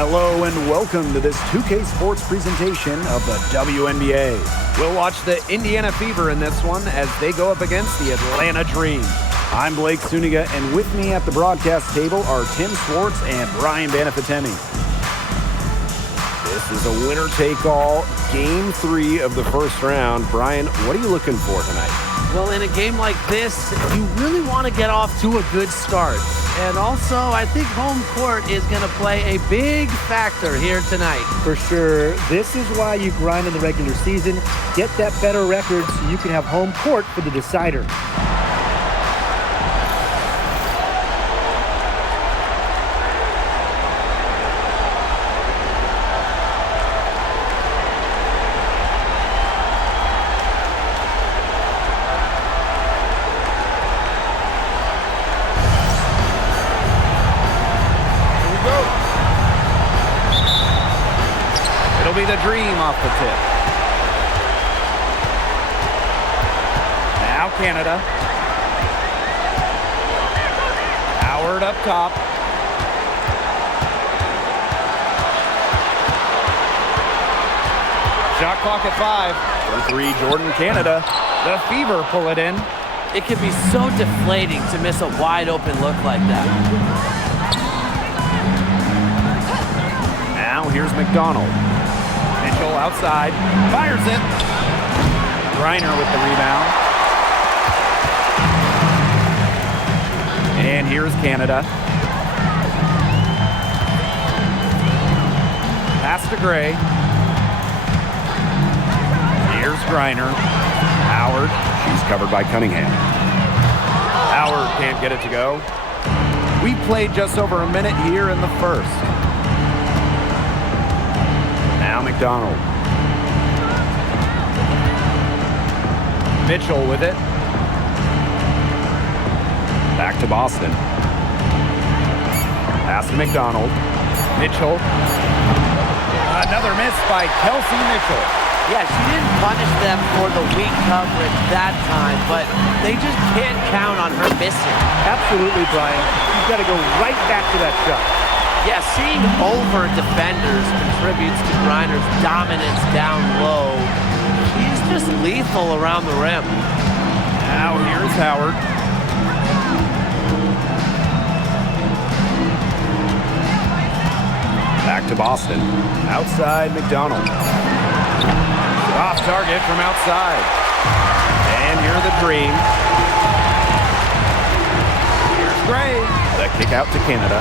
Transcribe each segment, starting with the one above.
Hello and welcome to this 2K Sports presentation of the WNBA. We'll watch the Indiana Fever in this one as they go up against the Atlanta Dream. I'm Blake Suniga, and with me at the broadcast table are Tim Swartz and Brian Banafitemi. This is a winner-take-all, Game 3 of the first round. Brian, what are you looking for tonight? Well, in a game like this, you really want to get off to a good start. And also, I think home court is going to play a big factor here tonight. For sure. This is why you grind in the regular season. Get that better record so you can have home court for the decider. It'll be the Dream off the tip. Now Canada. Howard up top. Shot clock at 5. For 3, Jordan, Canada. The Fever pull it in. It can be so deflating to miss a wide open look like that. Now here's McDonald. Mitchell outside, fires it. Reiner with the rebound. And here's Canada. Pass to Gray. Here's Reiner. Howard, she's covered by Cunningham. Howard can't get it to go. We played just over a minute here in the first. Now McDonald. Mitchell with it. Back to Boston. Pass to McDonald. Mitchell. Another miss by Kelsey Mitchell. Yeah, she didn't punish them for the weak coverage that time, but they just can't count on her missing. Absolutely, Brian. You've got to go right back to that shot. Yeah, seeing over defenders contributes to Griner's dominance down low. He's just lethal around the rim. Now here's Howard. Back to Boston. Outside McDonald. Off target from outside. And here's the Dream. Here's Gray. The kick out to Canada.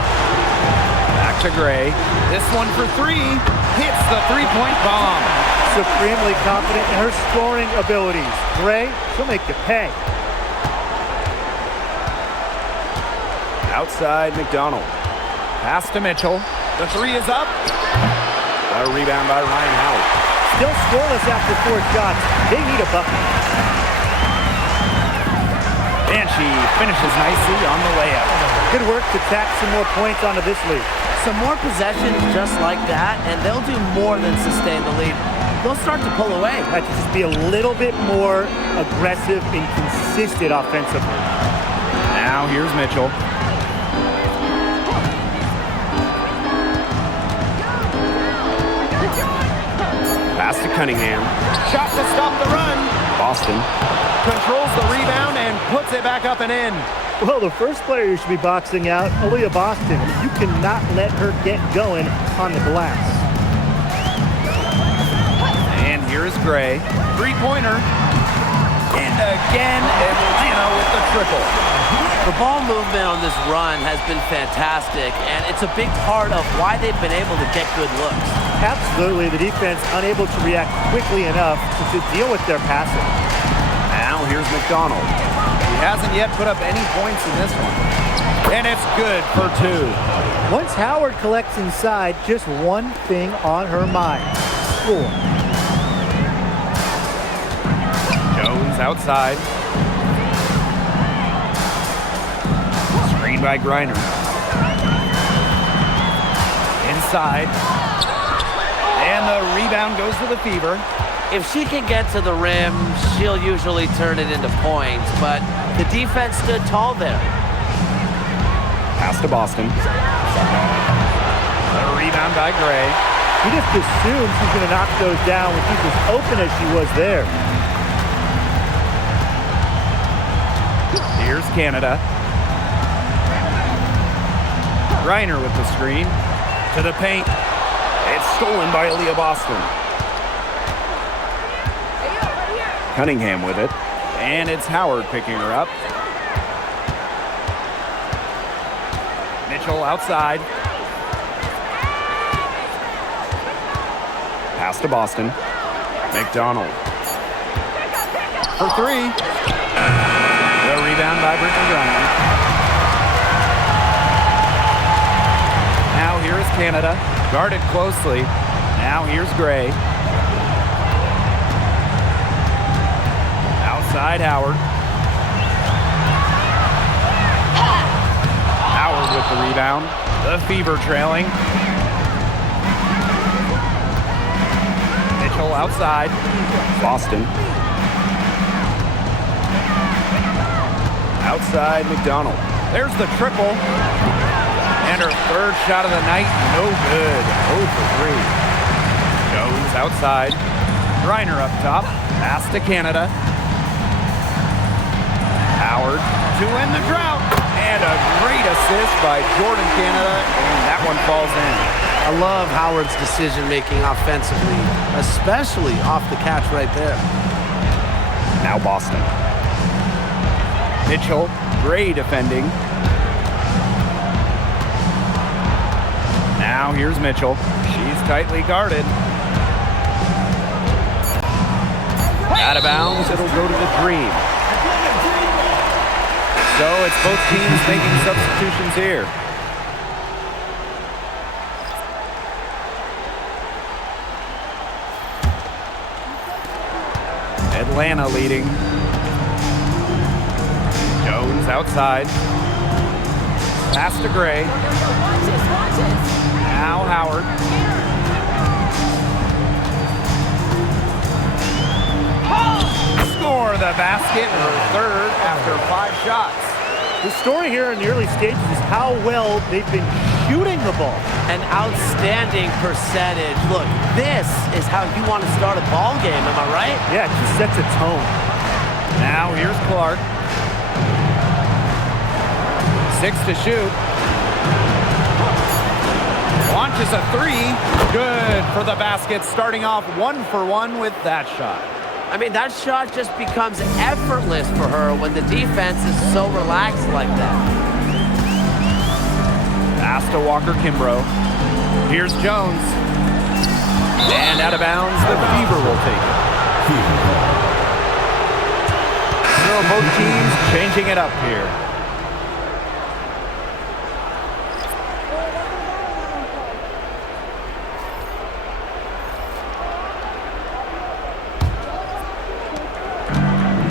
Back to Gray. This one for 3. Hits the three-point bomb. Supremely confident in her scoring abilities. Gray, she'll make you pay. Outside McDonald. Pass to Mitchell. The 3 is up. A rebound by Ryan Howard. Still scoreless after 4 shots. They need a bucket. And she finishes nicely on the layup. Good work to tack some more points onto this lead. Some more possessions just like that, and they'll do more than sustain the lead. They'll start to pull away. Have to just be a little bit more aggressive and consistent offensively. Now here's Mitchell. Pass to Cunningham. Shot to stop the run. Boston controls the rebound and puts it back up and in. Well, the first player you should be boxing out, Aaliyah Boston. You cannot let her get going on the glass. And here's Gray. Three-pointer. And again, Atlanta with the triple. The ball movement on this run has been fantastic, and it's a big part of why they've been able to get good looks. Absolutely. The defense unable to react quickly enough to deal with their passing. Now here's McDonald. He hasn't yet put up any points in this one. And it's good for 2. Once Howard collects inside, just one thing on her mind. Score. Jones outside. Screen by Griner. Inside. And the rebound goes to the Fever. If she can get to the rim, she'll usually turn it into points, but the defense stood tall there. Pass to Boston. The rebound by Gray. He just assumes he's going to knock those down when she's as open as she was there. Here's Canada. Reiner with the screen. To the paint. It's stolen by Aaliyah Boston. Cunningham with it. And it's Howard picking her up. Mitchell outside. Pass to Boston. McDonald. For three. The rebound by Brittany Griner. Now here is Canada. Guarded closely. Now here's Gray. Outside Howard. Howard with the rebound. The Fever trailing. Mitchell outside. Boston. Outside McDonald. There's the triple. And her third shot of the night, no good. 0 for 3. Jones outside. Reiner up top. Pass to Canada. Howard to end the drought. And a great assist by Jordan Canada. And that one falls in. I love Howard's decision-making offensively, especially off the catch right there. Now Boston. Mitchell, Gray defending. Now here's Mitchell. She's tightly guarded. Out of bounds, it'll go to the Dream. So it's both teams making substitutions here. Atlanta leading. Jones outside. Pass to Gray. Now Howard. Score the basket, her third after 5 shots. The story here in the early stages is how well they've been shooting the ball. An outstanding percentage. Look, this is how you want to start a ball game, am I right? Yeah, it just sets a tone. Now here's Clark. 6 to shoot. Launches a 3. Good for the basket, starting off 1 for 1 with that shot. I mean, that shot just becomes effortless for her when the defense is so relaxed like that. Pass to Walker Kimbrough. Here's Jones. And out of bounds, the Fever will take it. So both teams changing it up here.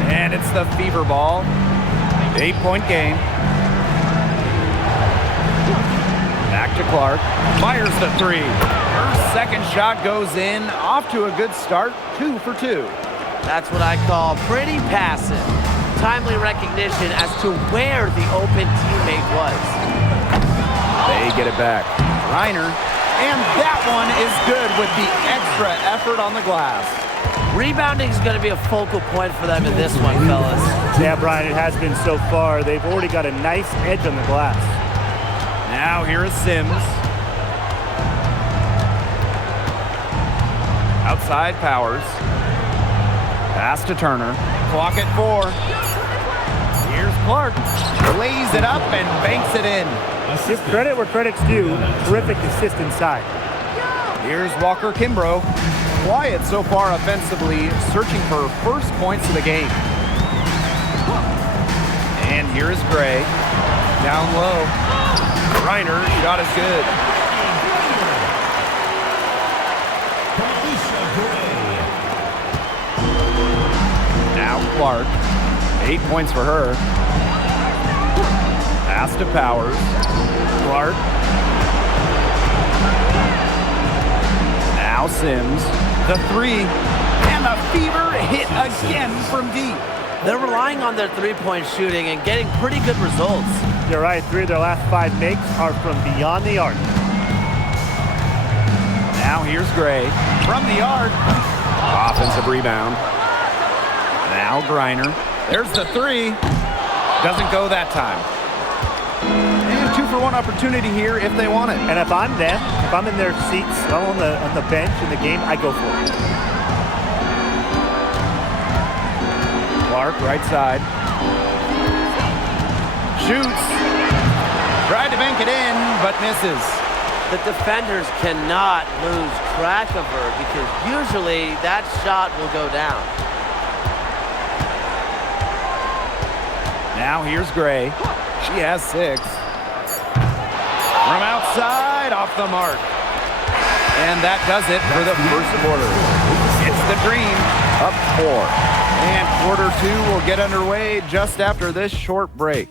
And it's the Fever ball. 8-point game. Back to Clark. Fires the 3. Her second shot goes in. Off to a good start. 2 for 2. That's what I call pretty passive. Timely recognition as to where the open teammate was. They get it back. Reiner. And that one is good with the extra effort on the glass. Rebounding is going to be a focal point for them in this one, fellas. Yeah, Brian, it has been so far. They've already got a nice edge on the glass. Now here is Sims. Outside Powers. Pass to Turner. Clock at 4. Here's Clark. Lays it up and banks it in. Give credit where credit's due. Terrific assist inside. Here's Walker Kimbrough. Quiet so far offensively, searching for first points of the game. And here is Gray. Down low. Reiner, shot is good. Now Clark. 8 points for her. Pass to Powers. Clark. Now Sims. The 3. And the Fever hit again from deep. They're relying on their three-point shooting and getting pretty good results. You're right. 3 of their last 5 makes are from beyond the arc. Now here's Gray from the arc. Offensive rebound. Now Griner. There's the three. Doesn't go that time. And 2-for-1 opportunity here if they want it. And if I'm them, if I'm in their seats, I'm on the bench in the game, I go for it. Clark, right side. Shoots. Tried to bank it in, but misses. The defenders cannot lose track of her because usually that shot will go down. Now here's Gray. She has 6. From outside, off the mark. And that does it for the first quarter. It's the Dream, up 4. And quarter 2 will get underway just after this short break.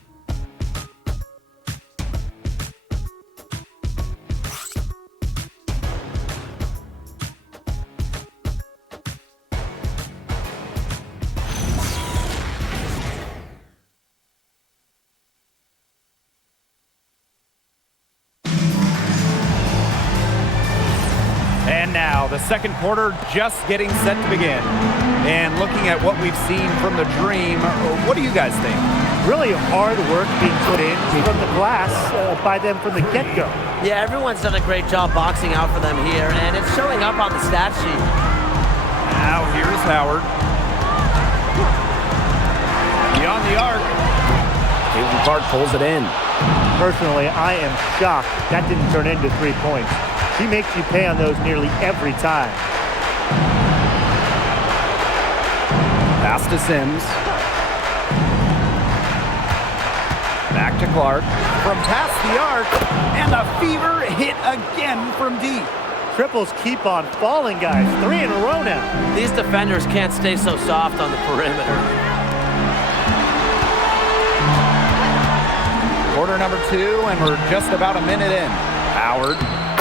And now the second quarter just getting set to begin. And looking at what we've seen from the Dream, what do you guys think? Really hard work being put in from the glass by them from the get-go. Yeah, everyone's done a great job boxing out for them here, and it's showing up on the stat sheet. Now here's Howard. Beyond the arc. Caitlin Clark pulls it in. Personally, I am shocked that didn't turn into 3 points. She makes you pay on those nearly every time. Pass to Sims. Back to Clark. From past the arc. And a fever hit again from deep. Triples keep on falling, guys. 3 in a row now. These defenders can't stay so soft on the perimeter. Quarter number 2, and we're just about a minute in. Howard.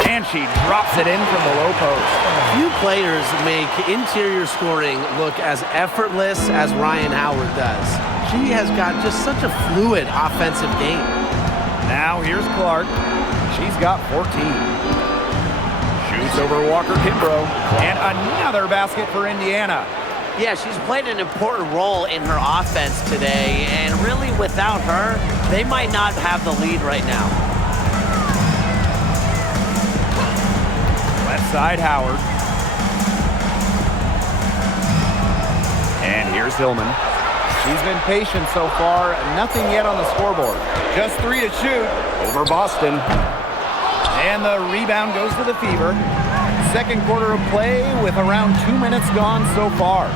And she drops it in from the low post. Few players make interior scoring look as effortless as Ryan Howard does. She has got just such a fluid offensive game. Now here's Clark. She's got 14. Shoots over Walker Kimbrough. And another basket for Indiana. Yeah, she's played an important role in her offense today, and really without her, they might not have the lead right now. Left side, Howard. And here's Hillman. She's been patient so far. Nothing yet on the scoreboard. Just 3 to shoot over Boston. And the rebound goes to the Fever. Second quarter of play with around 2 minutes gone so far.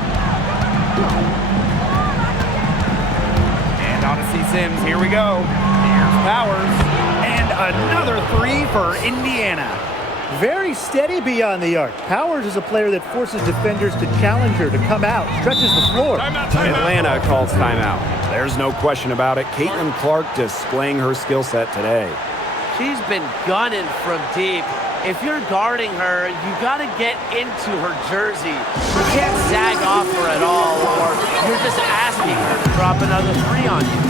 And Odyssey Sims, here we go. Here's Powers. And another 3 for Indiana. Very steady beyond the arc. Powers is a player that forces defenders to challenge her, to come out, stretches the floor. Atlanta calls timeout. There's no question about it. Caitlin Clark displaying her skill set today. She's been gunning from deep. If you're guarding her, you got to get into her jersey. You can't zag off her at all, or you're just asking her to drop another 3 on you.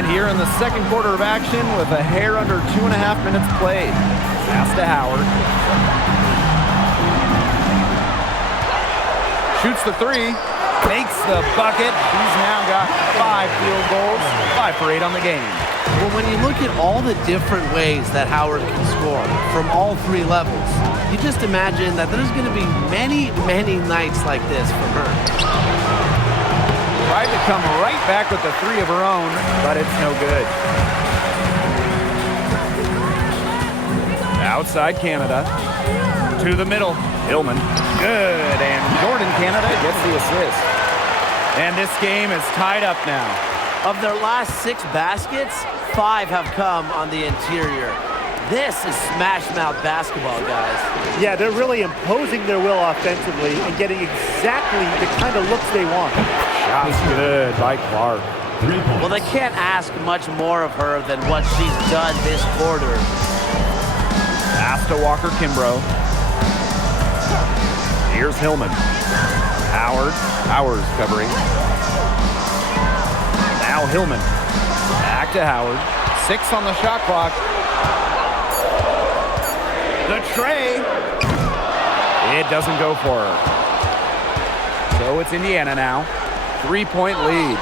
And here in the second quarter of action with a hair under 2.5 minutes played. Pass to Howard. Shoots the three. Makes the bucket. He's now got 5 field goals. 5 for 8 on the game. Well, when you look at all the different ways that Howard can score from all 3 levels, you just imagine that there's going to be many, many nights like this from her. Tried to come right back with the 3 of her own, but it's no good. Outside Canada. To the middle. Hillman. Good. And Jordan Canada gets the assist. And this game is tied up now. Of their last 6 baskets, 5 have come on the interior. This is smash-mouth basketball, guys. Yeah, they're really imposing their will offensively and getting exactly the kind of looks they want. Shots good by Clark. Well, they can't ask much more of her than what she's done this quarter. Pass to Walker Kimbrough. Here's Hillman. Howard. Howard's covering. Now Hillman. Back to Howard. 6 on the shot clock. The tray. It doesn't go for her. So it's Indiana now. 3-point lead.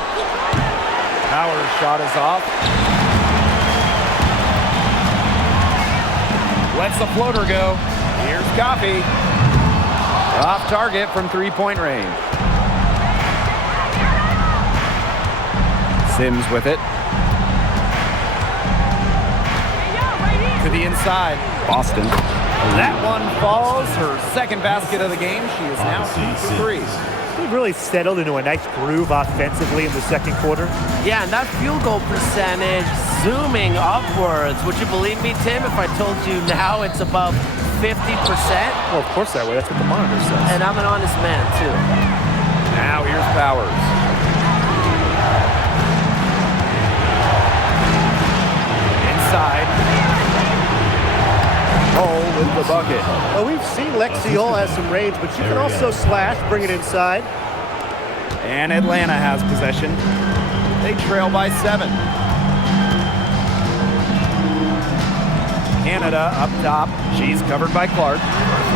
Howard's shot is off. Lets the floater go. Here's Coffey. Off target from 3-point range. Sims with it. To the inside. Boston. That one falls. Her second basket of the game. She is now 2 for 3. They've really settled into a nice groove offensively in the second quarter. Yeah, and that field goal percentage zooming upwards. Would you believe me, Tim, if I told you now it's above 50%? Well, of course that way. That's what the monitor says. And I'm an honest man, too. Now here's Powers. Inside. Hull with the bucket. Well, we've seen Lexi Hull has some range, but she can also slash, bring it inside. And Atlanta has possession. They trail by 7. Canada up top. She's covered by Clark.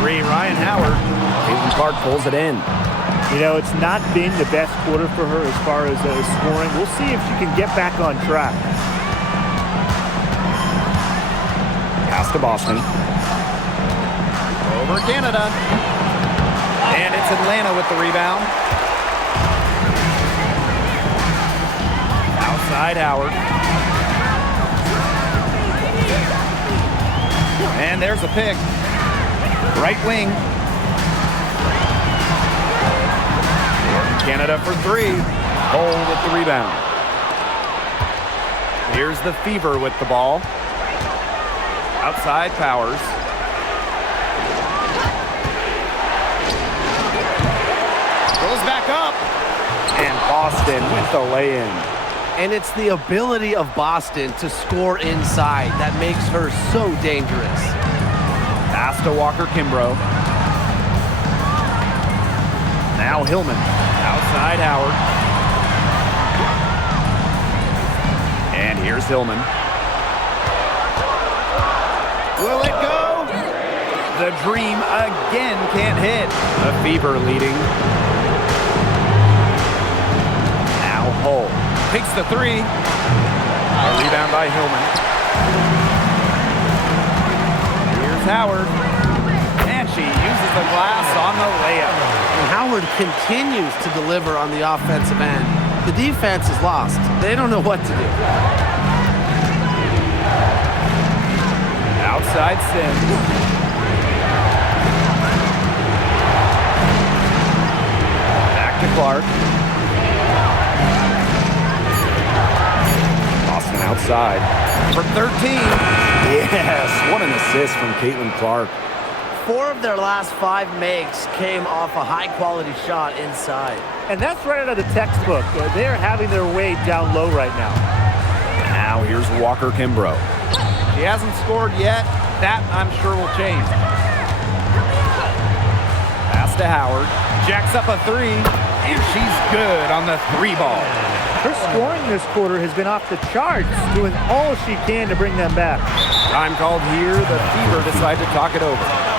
3, Ryan Howard. Caitlin Clark pulls it in. You know, it's not been the best quarter for her as far as scoring. We'll see if she can get back on track. Pass to Boston. Over Canada. And it's Atlanta with the rebound. Outside Howard. And there's a pick. Right wing. Canada for 3. Hull with the rebound. Here's the Fever with the ball. Outside Powers. Goes back up. And Boston with the lay-in. And it's the ability of Boston to score inside that makes her so dangerous. Pass to Walker Kimbrough. Now Hillman. Outside Howard. And here's Hillman. Will it go? The Dream again can't hit. The Fever leading. Now Hull. Takes the 3. A rebound by Hillman. Here's Howard. And she uses the glass on the layup. And Howard continues to deliver on the offensive end. The defense is lost. They don't know what to do. Outside Sims. Back to Clark. Boston outside for 13. Yes, what an assist from Caitlin Clark. 4 of their last 5 makes came off a high-quality shot inside. And that's right out of the textbook. They're having their way down low right now. Now here's Walker Kimbrough. He hasn't scored yet. That, I'm sure, will change. Pass to Howard. jacks up a three, and she's good on the three ball. Her scoring this quarter has been off the charts, doing all she can to bring them back. Time called here. The Fever decide to talk it over.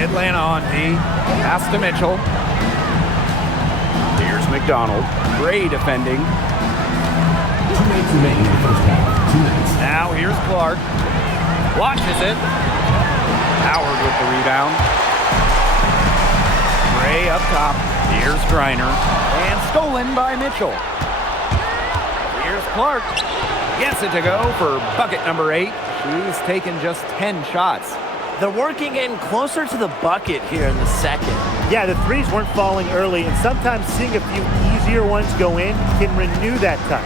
Atlanta on D. Pass to Mitchell. Here's McDonald. Gray defending. 2 minutes remaining in the first half. 2 minutes. Now here's Clark. Watches it. Howard with the rebound. Gray up top. Here's Griner. And stolen by Mitchell. Here's Clark. Gets it to go for bucket number 8. She's taken just 10 shots. They're working in closer to the bucket here in the second. Yeah, the threes weren't falling early, and sometimes seeing a few easier ones go in can renew that touch.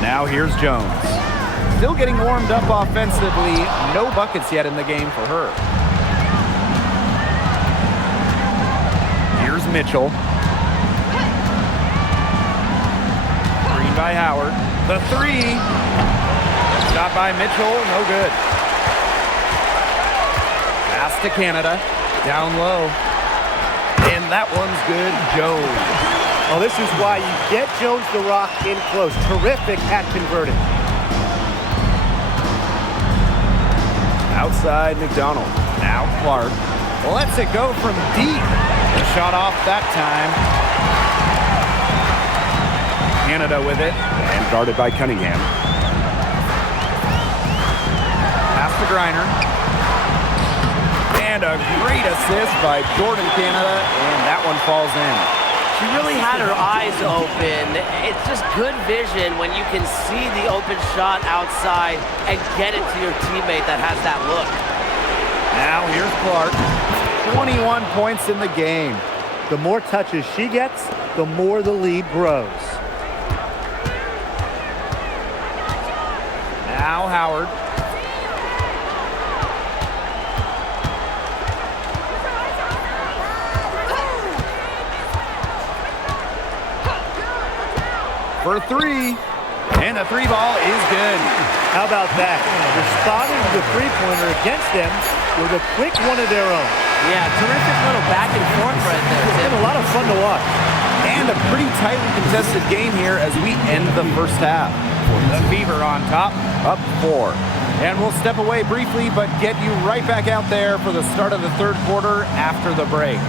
Now here's Jones. Still getting warmed up offensively. No buckets yet in the game for her. Here's Mitchell. Green by Howard. The three. Shot by Mitchell, no good. Pass to Canada, down low. And that one's good, Jones. Well, this is why you get Jones the rock in close. Terrific at converting. Outside McDonald, now Clark. Lets it go from deep. The shot off that time. Canada with it, and guarded by Cunningham. Pass to Griner. And a great assist by Jordan Canada, and that one falls in. She really had her eyes open. It's just good vision when you can see the open shot outside and get it to your teammate that has that look. Now here's Clark. 21 points in the game. The more touches she gets, the more the lead grows. Now Howard. For three, and the three ball is good. How about that? Responding to the three-pointer against them with a quick one of their own. Yeah, terrific little back and forth right there, It's Tim. been a lot of fun to watch. And a pretty tightly contested game here as we end the first half. The Fever on top, up 4. And we'll step away briefly, but get you right back out there for the start of the third quarter after the break.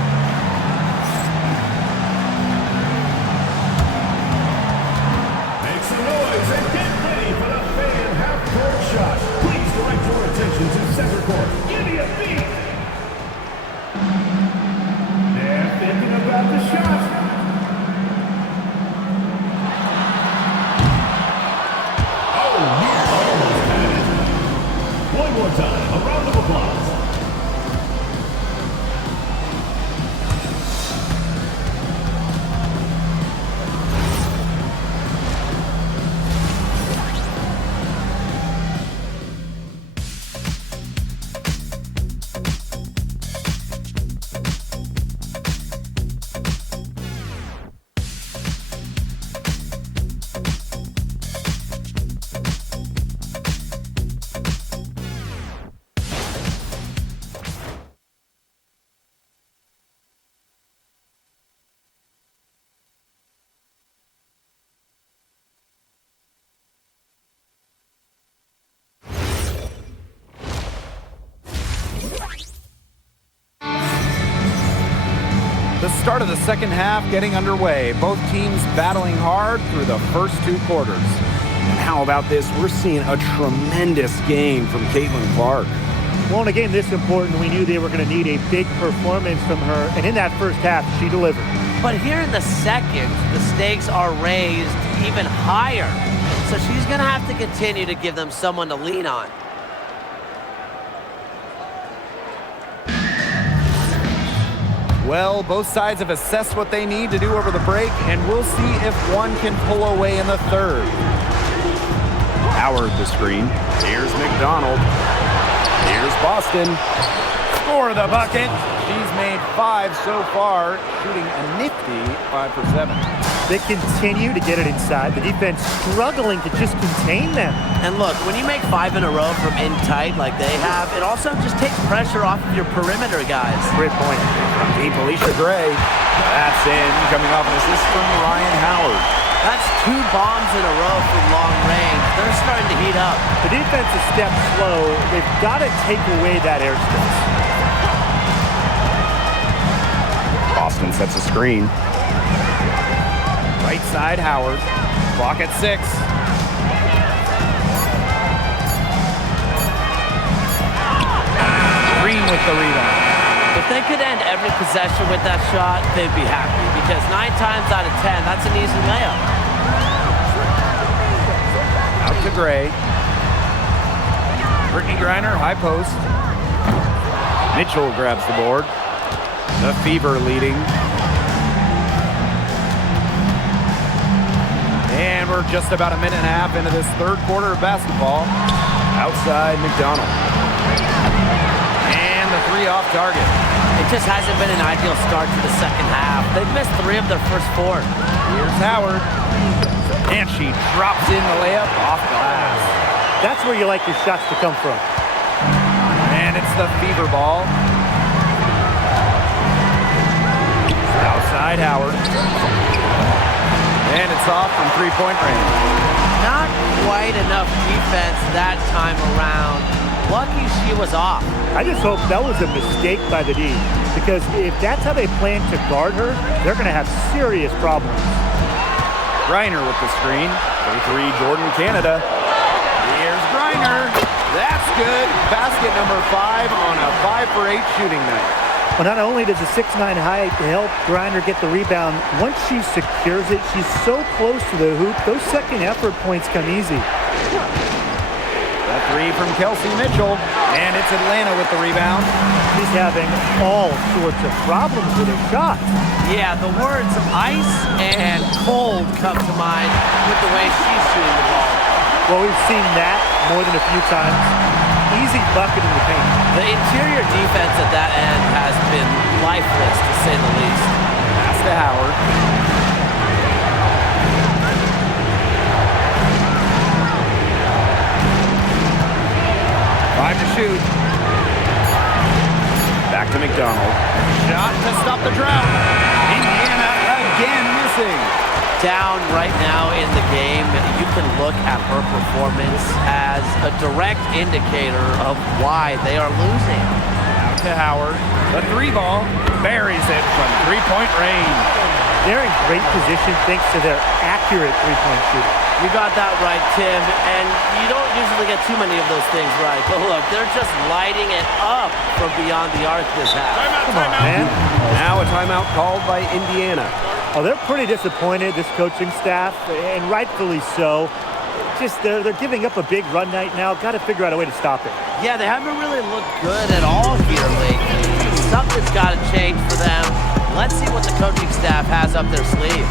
Make some noise and get ready for the fan half-court shot. Please direct your attention to center court. Give me a beat. They're thinking about the shot. Oh, he almost had it. One more time, a round of applause. The start of the second half getting underway. Both teams battling hard through the first 2 quarters. And how about this? We're seeing a tremendous game from Caitlin Clark. Well, in a game this important, we knew they were going to need a big performance from her. And in that first half, she delivered. But here in the second, the stakes are raised even higher. So she's going to have to continue to give them someone to lean on. Well, both sides have assessed what they need to do over the break, and we'll see if one can pull away in the third. Howard the screen. Here's McDonald. Here's Boston. Score the bucket. She's made 5 so far, shooting a nifty 5 for 7. They continue to get it inside. The defense struggling to just contain them. And look, when you make 5 in a row from in tight like they have, it also just takes pressure off of your perimeter guys. Great point. Deep Alicia Gray. That's in, coming off an assist from Ryan Howard. That's 2 bombs in a row from long range. They're starting to heat up. The defense is stepped slow. They've got to take away that airspace. Boston sets a screen. Right side, Howard. Clock at 6. Green with the rebound. If they could end every possession with that shot, they'd be happy. Because 9 times out of 10, that's an easy layup. Out to Gray. Brittany Griner, high post. Mitchell grabs the board. The Fever leading. And we're just about a minute and a half into this third quarter of basketball. Outside McDonald. And the 3 off target. It just hasn't been an ideal start to the second half. They've missed 3 of their first 4. Here's Howard. And she drops in the layup off glass. That's where you like your shots to come from. And it's the Fever ball. Outside Howard. And it's off from 3-point range. Not quite enough defense that time around. Lucky she was off. I just hope that was a mistake by the D, because if that's how they plan to guard her, they're going to have serious problems. Griner with the screen. For 3, Jordan Canada. Here's Griner. That's good. Basket number 5 on a 5 for 8 shooting night. Well, not only does the 6'9" height help Griner get the rebound, once she secures it, she's so close to the hoop, those second effort points come easy. The 3 from Kelsey Mitchell, and it's Atlanta with the rebound. She's having all sorts of problems with her shot. Yeah, the words ice and cold come to mind with the way she's shooting the ball. Well, we've seen that more than a few times. Easy bucket in the paint. The interior defense at that end has been lifeless, to say the least. Pass to Howard. Five to shoot. Back to McDonald. Shot to stop the drought. Indiana again missing. Down right now in the game, you can look at her performance as a direct indicator of why they are losing. Out to Howard. The 3 ball buries it from 3-point range. They're in great position thanks to their accurate 3-point shooting. You got that right, Tim, and you don't usually get too many of those things right. But look, they're just lighting it up from beyond the arc this half. Come on, man. Now a timeout called by Indiana. Oh, they're pretty disappointed, this coaching staff, and rightfully so. Just they're giving up a big run night now. Got to figure out a way to stop it. Yeah, they haven't really looked good at all here lately. Something's got to change for them. Let's see what the coaching staff has up their sleeve.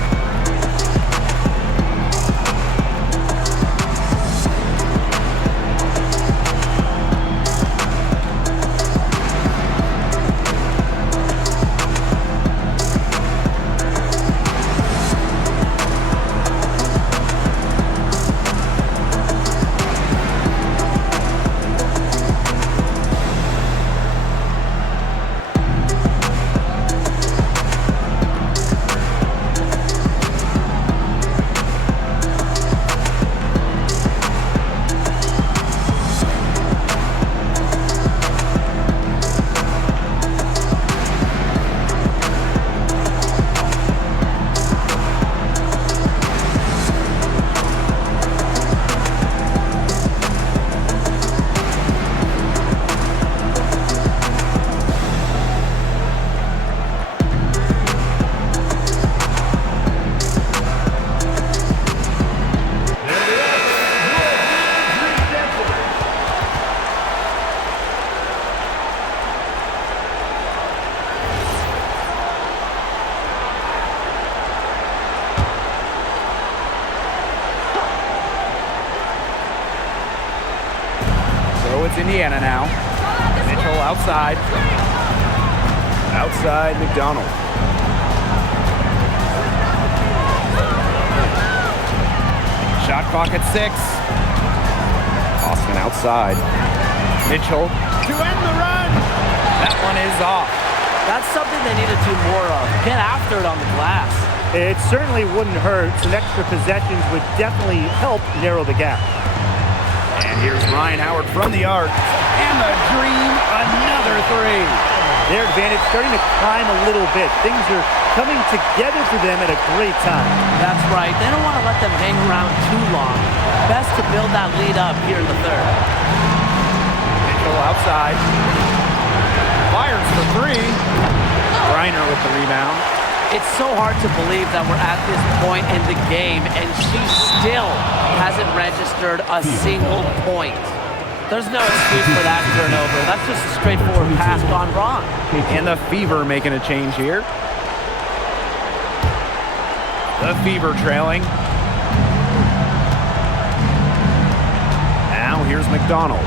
So it's Indiana now. Mitchell outside. Outside McDonald. Shot clock at 6. Austin outside. Mitchell to end the run. That one is off. That's something they need to do more of. Get after it on the glass. It certainly wouldn't hurt. Some extra possessions would definitely help narrow the gap. And here's Ryan Howard from the arc. And the dream, another 3. Their advantage starting to climb a little bit. Things are coming together for them at a great time. That's right. They don't want to let them hang around too long. Best to build that lead up here in the third. Mitchell outside. Fires for 3. Reiner with the rebound. It's so hard to believe that we're at this point in the game and she still hasn't registered a single point. There's no excuse for that turnover. That's just a straightforward pass gone wrong. And the Fever making a change here. The Fever trailing. Now here's McDonald.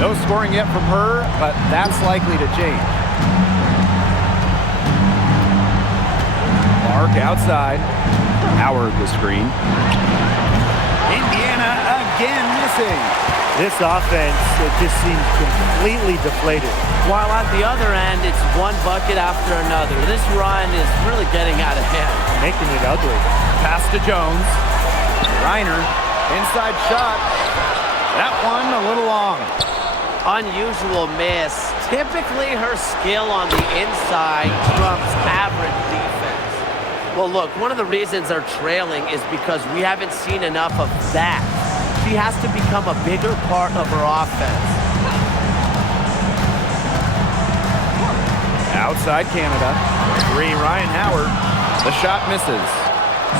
No scoring yet from her, but that's likely to change. Clark outside. Howard the screen. Indiana again missing. This offense, it just seems completely deflated. While at the other end, it's one bucket after another. This run is really getting out of hand. Making it ugly. Pass to Jones. Reiner, inside shot. That one a little long. Unusual miss. Typically, her skill on the inside trumps average defense. Well, look, one of the reasons they're trailing is because we haven't seen enough of that. She has to become a bigger part of her offense. Outside Canada. 3, Ryan Howard. The shot misses.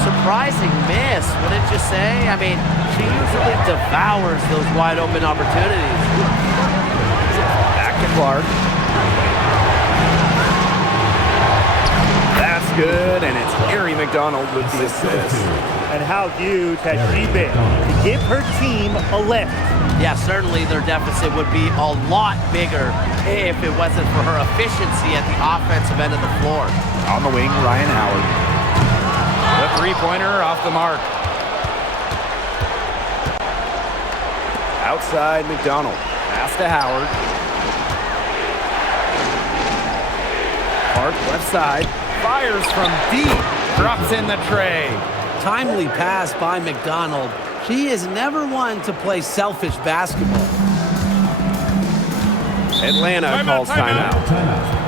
Surprising miss, wouldn't you say? I mean, she usually devours those wide open opportunities. Back to Clark. That's good, and it's Gary McDonald with the assist. And how huge has she been to give her team a lift? Yeah, certainly their deficit would be a lot bigger if it wasn't for her efficiency at the offensive end of the floor. On the wing, Ryan Howard. The three-pointer off the mark. Outside McDonald. Pass to Howard. Clark left side. Fires from deep. Drops in the tray. Timely pass by McDonald. She is never one to play selfish basketball. Atlanta calls timeout.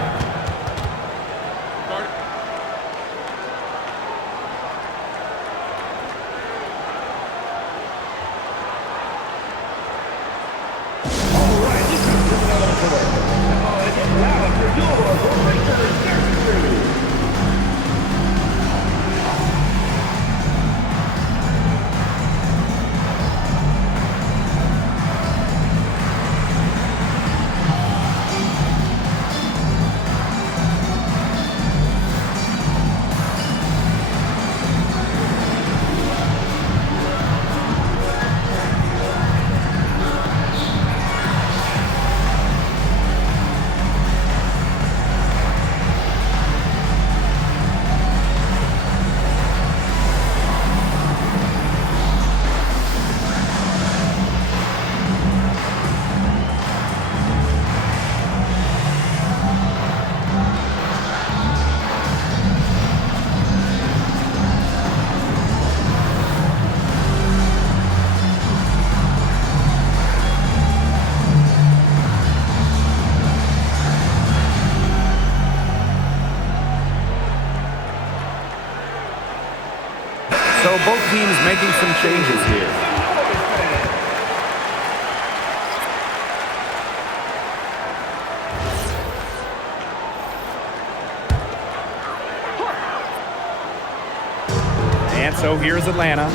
So both teams making some changes here. And so here's Atlanta.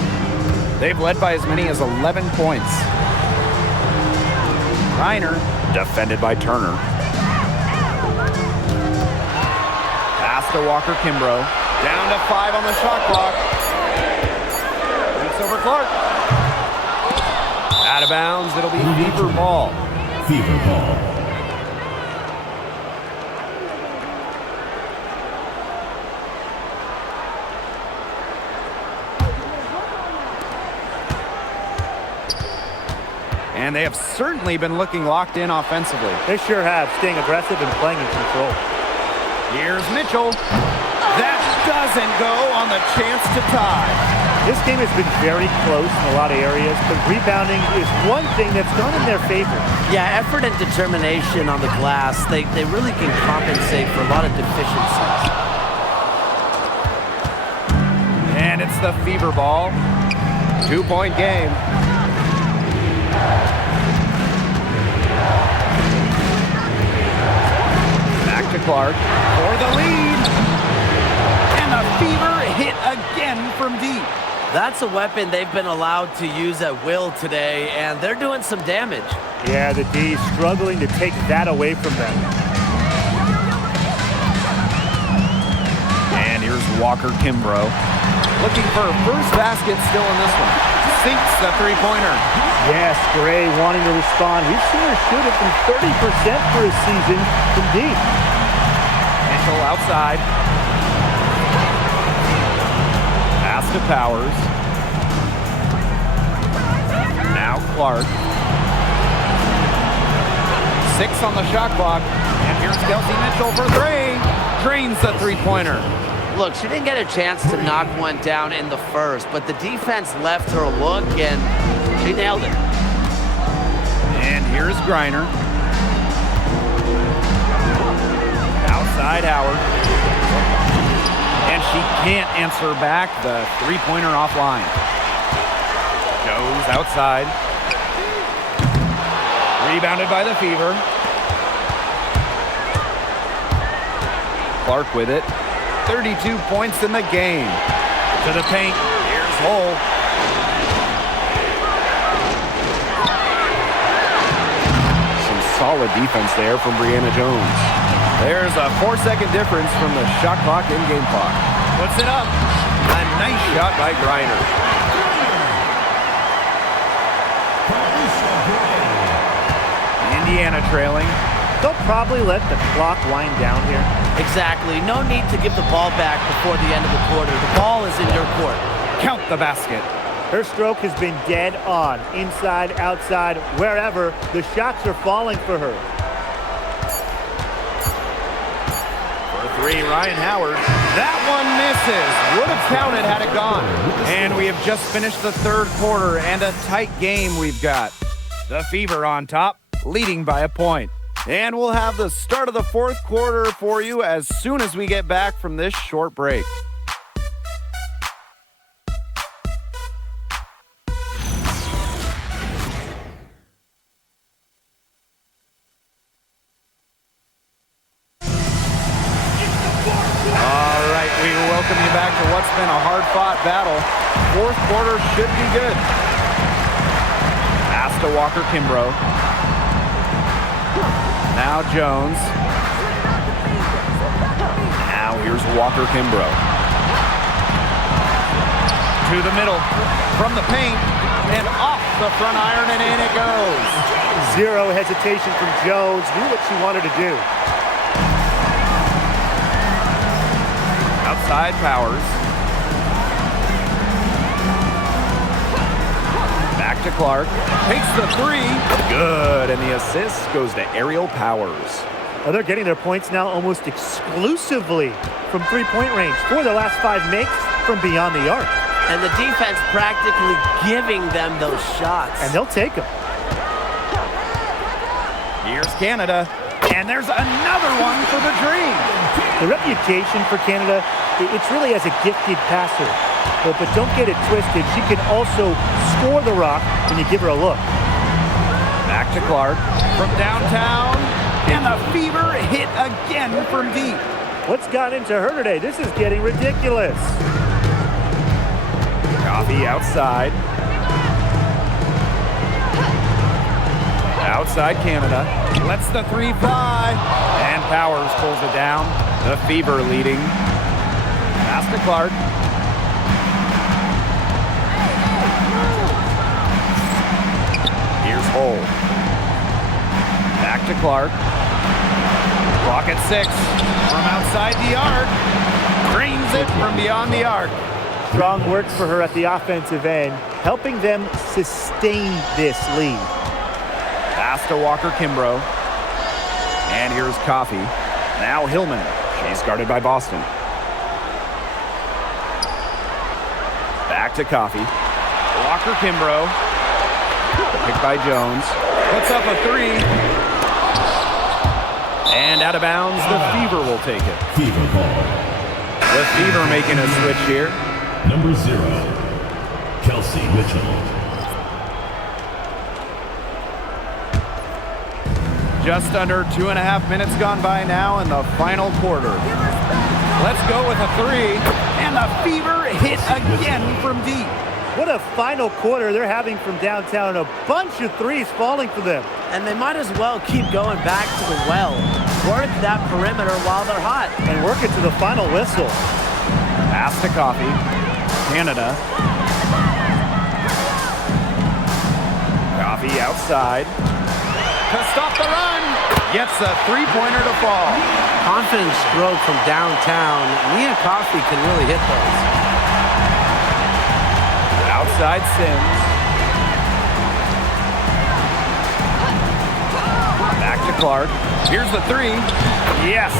They've led by as many as 11 points. Reiner, defended by Turner. Pass to Walker Kimbrough. Down to 5 on the shot clock. Over Clark. Out of bounds, it'll be Fever ball. Fever Ball. And they have certainly been looking locked in offensively. They sure have, staying aggressive and playing in control. Here's Mitchell. That doesn't go on the chance to tie. This game has been very close in a lot of areas, but rebounding is one thing that's gone in their favor. Yeah, effort and determination on the glass, they really can compensate for a lot of deficiencies. And it's the Fever Ball. 2-point game. Back to Clark for the lead. And the Fever hit again from deep. That's a weapon they've been allowed to use at will today, and they're doing some damage. Yeah, the D struggling to take that away from them. And here's Walker Kimbrough. Looking for a first basket still in this one. Sinks the three-pointer. Yes, Gray wanting to respond. We've seen her shoot it from 30% for a season from deep. Mitchell outside. Pass to Powers. Now Clark. 6 on the shot clock. And here's Kelsey Mitchell for 3. Drains the three-pointer. Look, she didn't get a chance to knock one down in the first, but the defense left her a look, and she nailed it. And here's Griner. Outside Howard. And she can't answer back the three-pointer offline. Goes outside. Rebounded by the Fever. Clark with it. 32 points in the game. To the paint. Here's Hull. Some solid defense there from Brianna Jones. There's a 4-second difference from the shot clock and game clock. Puts it up. A nice shot by Griner. Indiana trailing. They'll probably let the clock wind down here. Exactly. No need to give the ball back before the end of the quarter. The ball is in your court. Count the basket. Her stroke has been dead on. Inside, outside, wherever. The shots are falling for her. For 3, Ryan Howard. That one misses. Would have counted had it gone. And we have just finished the third quarter, and a tight game we've got. The Fever on top, leading by a point. And we'll have the start of the fourth quarter for you as soon as we get back from this short break. All right, we welcome you back to what's been a hard-fought battle. Fourth quarter should be good. Pass to Walker Kimbrough. Now Jones. Now here's Walker Kimbrough. To the middle, from the paint, and off the front iron, and in it goes. Zero hesitation from Jones. Knew what she wanted to do. Outside Powers. Back to Clark. Takes the 3. Good. And the assist goes to Ariel Powers. Well, they're getting their points now almost exclusively from three-point range. 4 of their last 5 makes from beyond the arc. And the defense practically giving them those shots. And they'll take them. Here's Canada. And there's another one for the Dream. The reputation for Canada, it's really as a gifted passer. But don't get it twisted. She can also score the rock when you give her a look. Back to Clark from downtown. And the Fever hit again from deep. What's got into her today? This is getting ridiculous. Coffee outside. Outside Canada. Lets the 3 fly. And Powers pulls it down. The Fever leading. Pass to Clark. Here's Hull. to Clark. Clock at 6. From outside the arc. Drains it from beyond the arc. Strong work for her at the offensive end, helping them sustain this lead. Pass to Walker Kimbrough. And here's Coffey. Now Hillman. She's guarded by Boston. Back to Coffey. Walker Kimbrough. Picked by Jones. Puts up a 3. And out of bounds, the Fever will take it. Fever ball. The Fever making a switch here. Number 0, Kelsey Mitchell. Just under 2.5 minutes gone by now in the final quarter. Let's go with a 3. And the Fever hit again from deep. What a final quarter they're having from downtown. A bunch of threes falling for them. And they might as well keep going back to the well. Work that perimeter while they're hot. And work it to the final whistle. Pass to Coffey. Canada. Coffey outside. To stop the run. Gets a three-pointer to fall. Confident stroke from downtown. Nia Coffey can really hit those. Outside Sims. Back to Clark. Here's the 3. Yes.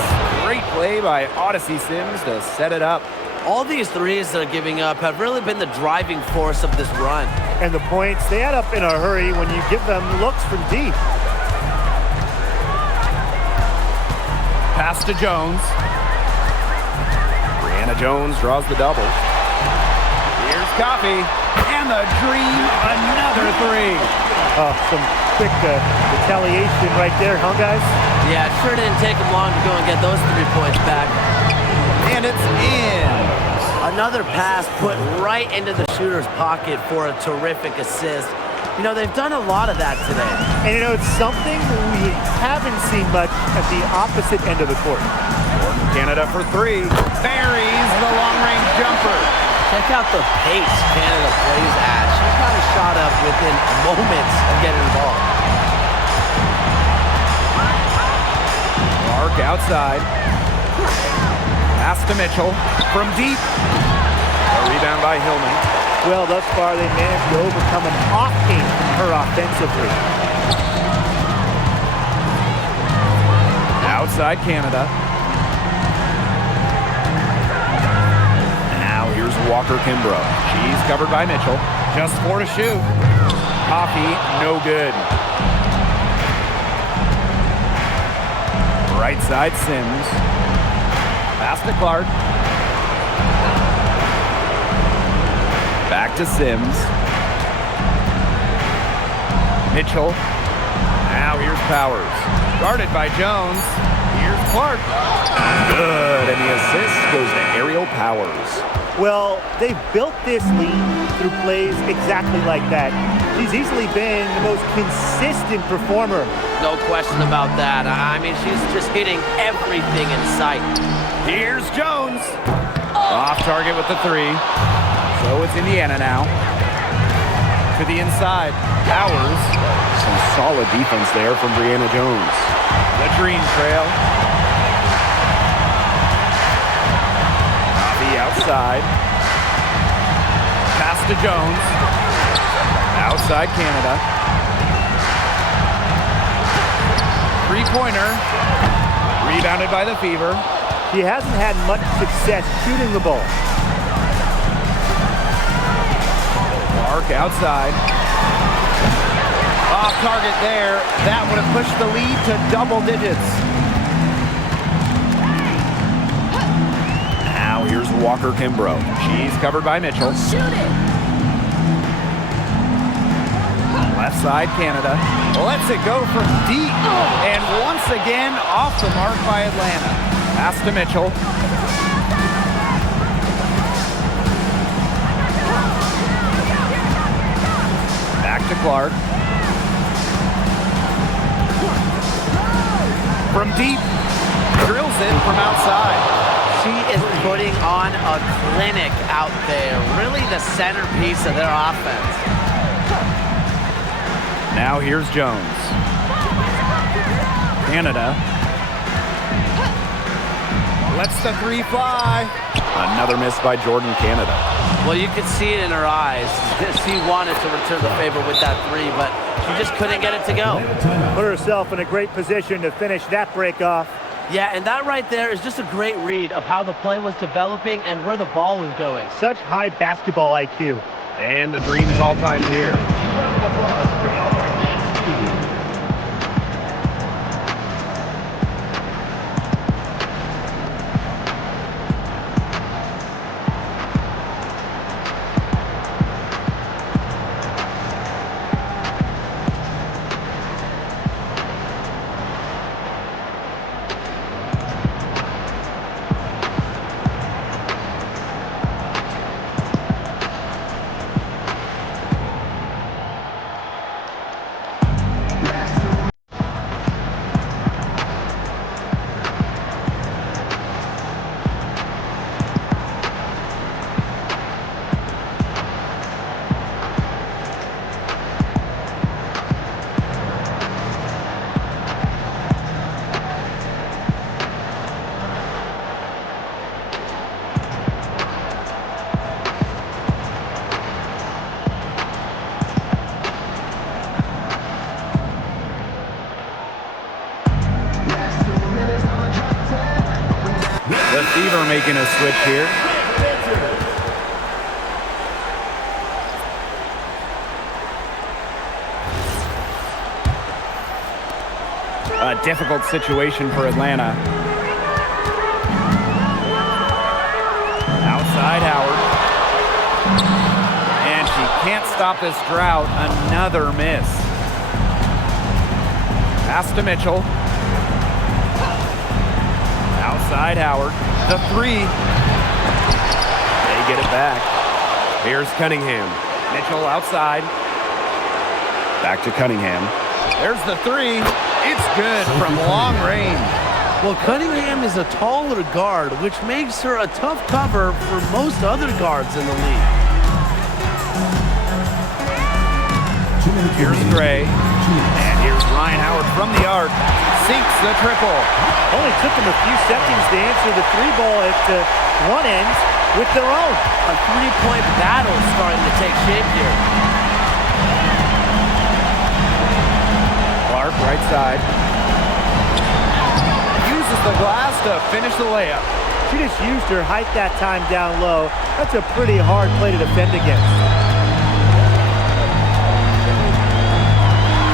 Great play by Odyssey Sims to set it up. All these threes they're giving up have really been the driving force of this run. And the points, they add up in a hurry when you give them looks from deep. Pass to Jones. Brianna Jones draws the double. Here's Coffey. And the dream, another 3. Some quick retaliation right there, huh, guys? Yeah, it sure didn't take them long to go and get those 3 points back. And it's in. Another pass put right into the shooter's pocket for a terrific assist. You know, they've done a lot of that today. And you know, it's something we haven't seen much at the opposite end of the court. Canada for 3. Buries the long-range jumper. Check out the pace Canada plays at. She's got a shot up within moments of getting the ball. Clark outside. Pass to Mitchell. From deep. A rebound by Hillman. Well, thus far, they managed to overcome an off game from her offensively. Outside Canada. Now here's Walker Kimbrough. She's covered by Mitchell. Just 4 to shoot. Coffey, no good. Right side Sims. Pass to Clark. Back to Sims. Mitchell. Now here's Powers. Guarded by Jones. Here's Clark. Good, and the assist goes to Aerial Powers. Well, they've built this lead through plays exactly like that. She's easily been the most consistent performer. No question about that. I mean, she's just hitting everything in sight. Here's Jones. Off target with the 3. So it's Indiana now. To the inside. Powers. Some solid defense there from Brianna Jones. The Dream Trail. Coffey outside. Pass to Jones. Outside Canada. Three-pointer. Rebounded by the Fever. She hasn't had much success shooting the ball. Clark outside. Off target there. That would have pushed the lead to double digits. Now here's Walker Kimbrough. She's covered by Mitchell. Shoot it. Left side Canada. Lets it go from deep. And once again off the mark by Atlanta. Pass to Mitchell. Back to Clark. From deep. Drills it from outside. She is putting on a clinic out there. Really the centerpiece of their offense. Now here's Jones. Canada. Lets the three fly. Another miss by Jordan, Canada. Well, you could see it in her eyes. She wanted to return the favor with that three, but she just couldn't get it to go. Put herself in a great position to finish that break off. Yeah, and that right there is just a great read of how the play was developing and where the ball was going. Such high basketball IQ. And the Dream's all-time here. The Fever making a switch here. A difficult situation for Atlanta. Outside Howard. And she can't stop this drought. Another miss. Pass to Mitchell. Outside Howard. The three. They get it back. Here's Cunningham. Mitchell outside. Back to Cunningham. There's the three. It's good from long range. Well, Cunningham is a taller guard, which makes her a tough cover for most other guards in the league. Here's Gray. And here's Ryan Howard from the arc. Sinks the triple. Only took them a few seconds to answer the three ball at one end with their own. A three-point battle starting to take shape here. Clark, right side. Uses the glass to finish the layup. She just used her height that time down low. That's a pretty hard play to defend against.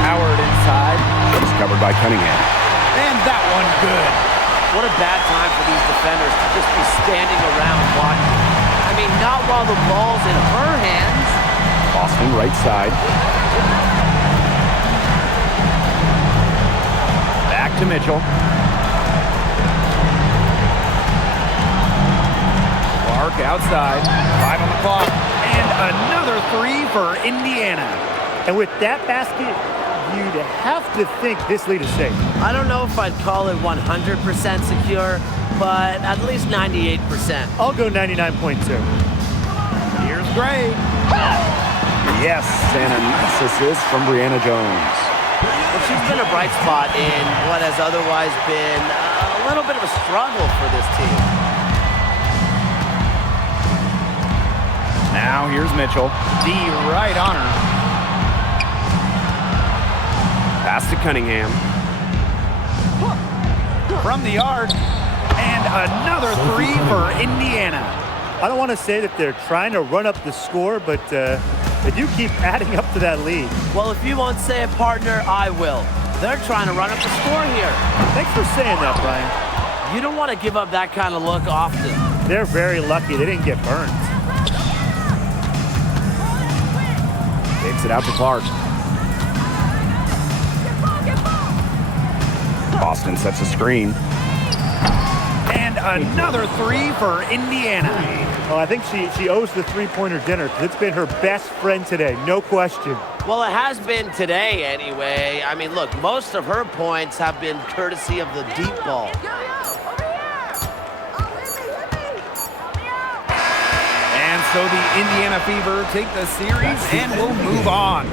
Howard inside. It's covered by Cunningham. And that one good. What a bad time for these defenders to just be standing around watching. I mean, not while the ball's in her hands. Boston, right side. Back to Mitchell. Clark outside. 5 on the clock. And another three for Indiana. And with that basket, you'd have to think this lead is safe. I don't know if I'd call it 100% secure, but at least 98%. I'll go 99.2. Here's Gray. Yes, and a nice assist from Brianna Jones. Well, she's been a bright spot in what has otherwise been a little bit of a struggle for this team. Now here's Mitchell. D right on her. Pass to Cunningham. From the arc. And another three for Indiana. I don't want to say that they're trying to run up the score, but they do keep adding up to that lead. Well, if you won't say it, partner, I will. They're trying to run up the score here. Thanks for saying that, Brian. You don't want to give up that kind of look often. They're very lucky they didn't get burned. Takes it out to Clark. Boston sets a screen. And another three for Indiana. Oh, I think she owes the three-pointer dinner because it's been her best friend today, no question. Well, it has been today anyway. I mean, look, most of her points have been courtesy of the deep ball. And so the Indiana Fever take the series and will move on.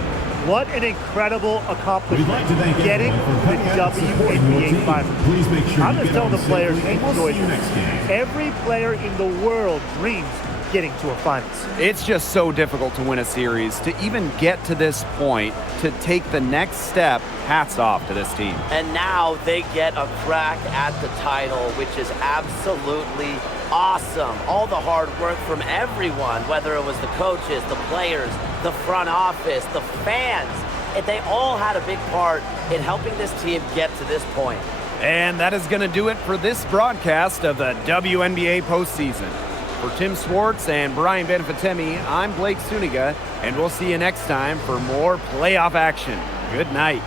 What an incredible accomplishment, We'd like to thank getting everyone for the coming out and supporting your WNBA team. Finals. Please make sure I'm you just get telling the home players, safely, and we'll enjoy see you this. next game. Every player in the world dreams getting to a finals. It's just so difficult to win a series. To even get to this point, to take the next step, hats off to this team. And now they get a crack at the title, which is absolutely awesome. All the hard work from everyone, whether it was the coaches, the players, the front office, the fans, they all had a big part in helping this team get to this point. And that is going to do it for this broadcast of the WNBA postseason. For Tim Swartz and Brian Benefitemi, I'm Blake Suniga, and we'll see you next time for more playoff action. Good night.